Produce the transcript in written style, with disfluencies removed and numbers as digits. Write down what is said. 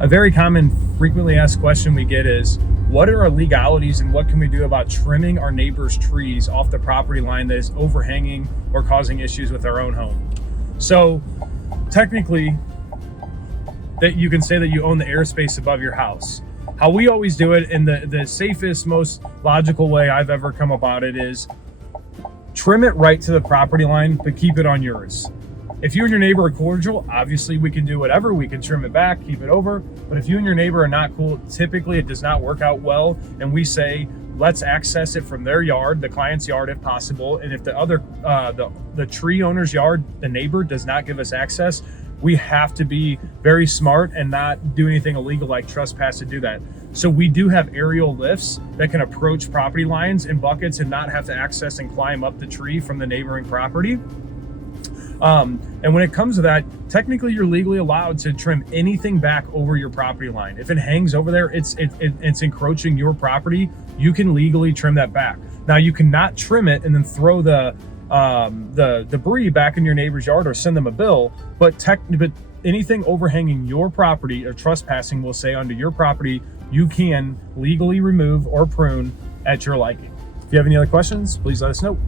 A very common, frequently asked question we get is, what are our legalities and what can we do about trimming our neighbor's trees off the property line that is overhanging or causing issues with our own home? So technically, that you can say that you own the airspace above your house. How we always do it, in the safest, most logical way I've ever come about it, is trim it right to the property line, but keep it on yours. If you and your neighbor are cordial, obviously we can do whatever. We can trim it back, keep it over. But if you and your neighbor are not cool, typically it does not work out well. And we say, let's access it from their yard, the client's yard if possible. And if the other, the tree owner's yard, the neighbor does not give us access, we have to be very smart and not do anything illegal like trespass to do that. So we do have aerial lifts that can approach property lines in buckets and not have to access and climb up the tree from the neighboring property. And when it comes to that, technically you're legally allowed to trim anything back over your property line. If it hangs over there, it's encroaching your property, you can legally trim that back. Now you cannot trim it and then throw the debris back in your neighbor's yard or send them a bill, but anything overhanging your property or trespassing, will say, onto your property, you can legally remove or prune at your liking. If you have any other questions, please let us know.